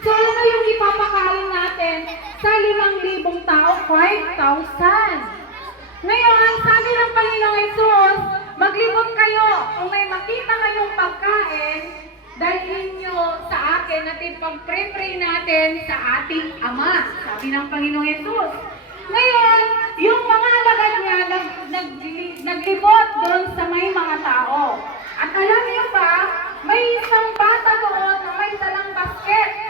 So ano yung ipapakain natin sa 5,000 tao? 5,000. Ngayon, sabi ng Panginoong Hesus, maglibot kayo. Kung may makita kayong pagkain, dalhin nyo sa akin at ipag-pray natin sa ating Ama. Sabi ng Panginoong Hesus. Ngayon, yung mga alagad niya naglibot doon sa may mga tao. At alam niyo ba, may isang bata doon na may dalang basket.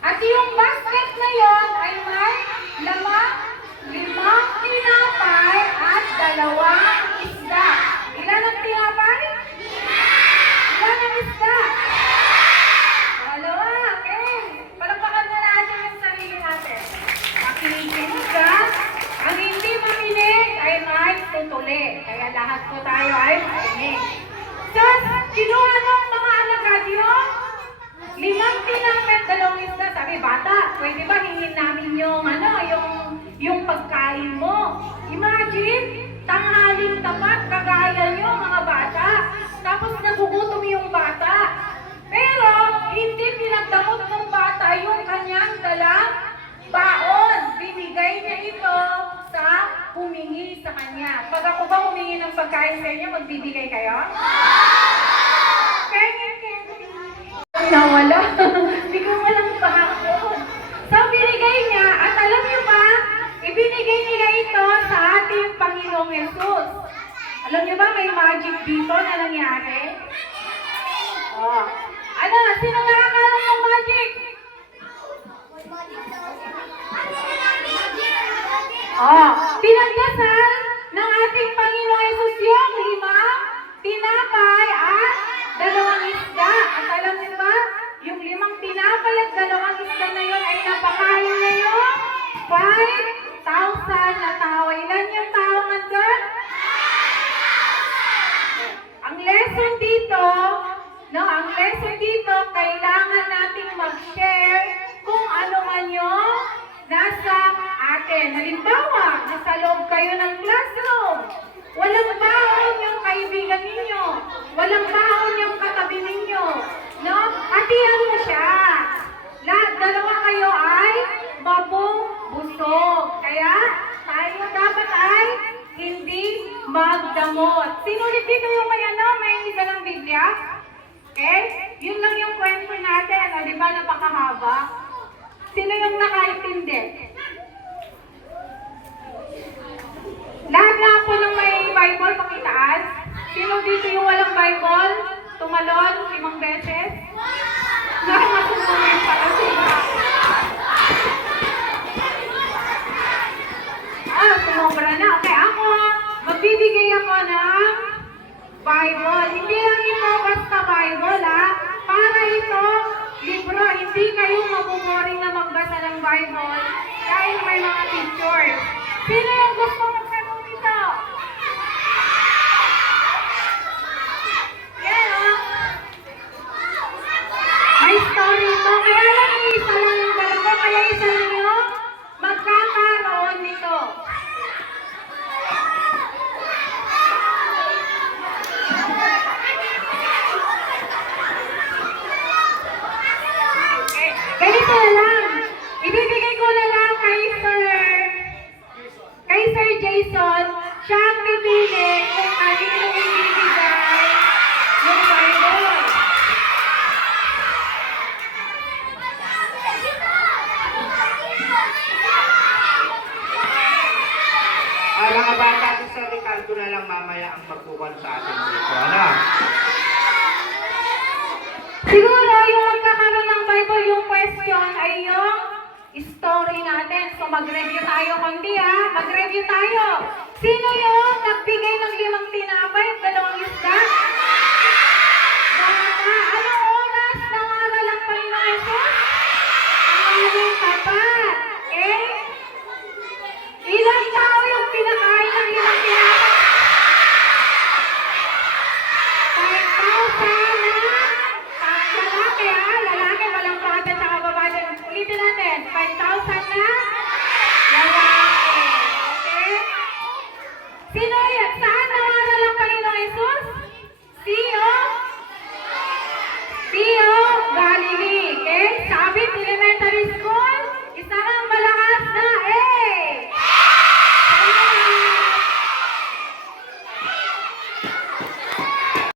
At yung basket na yon ay may limang tinapay at 2 isda. Ilan ang tinapay? Ilan ang isda? 2. Okay. Palakpakan na natin yung sarili natin. Makikinig ka. Ang hindi makinig ay may tutuli. Kaya lahat po tayo ay makinig. So, kinuha ng mga alagad yung 5 tinapay at 2 isda. Sabi, bata, pwede ba hingin namin yung pagkain mo? Imagine, tanghaling tapat, kagaya nyo mga bata. Tapos nagugutom yung bata. Pero, hindi pinagdamot ng bata yung kanyang dalang baon. Binigay niya ito sa humingi sa kanya. Pag ako ba humingi ng pagkain sa inyo, magbibigay kayo? Nawala. Hindi ko walang baon. So, binigay niya, at alam niyo ba, ibinigay nila ito sa ating Panginoong Hesus. Alam niyo ba, may magic dito na nangyari? Oh. Ano? Sino nakakalam ng magic? Oh, pinagdasal ng ating Panginoong Hesus yung 5 tinapay at 2 isda. At alam niyo ba, yung 5 tinapay at 2 isda na yun ay napakain niya yung 5,000 na tao. Ilan yung tao nandun? Ang lesson dito, kailangan nating mag-share kung ano man yung nasa atin. Halimbawa, nasa loob kayo ng classroom. Walang baon yung kaibigan ninyo. Walang baon yung katabi ninyo. No? Hatihan mo siya. Dalawa kayo ay mabubusog. Kaya tayo dapat ay hindi magdamot. Sinulit dito yung may dalang Biblia? Okay? Yun lang yung kwento natin. O, di ba napakahaba? Sino yung nakaintindi? Lahat na po ng may Bible, pakitaas. Sino dito yung walang Bible? Tumalon 5 beses? Nakakasununin pa kasi. Sumobra na. Okay, ako, magbibigay ako ng Bible. Hindi lang ito basta Bible, ha? Para ito, libro, hindi kayo mabuboring na magbasa ng Bible dahil may mga pictures. Sino yung gusto magkaroon nito? Yan, oh. May story ito. Kaya lang isa lang yung dalawa, kaya isa lang yung magkakaroon nito. Ganito na lang. Ibibigay ko na lang kay Sir Jason. Siya ang pipili kung kanino ibibigay yung Bible. Mga bata, si Sir Ricardo na lang mamaya ang magkukuhan sa atin dito. Ano? Siguro yung magkakaroon ng Bible, yung question ay yung story natin. So mag-review tayo kundi, ha? Mag-review tayo. Sino yung nagbigay ng 5 tinapay at 2 isda?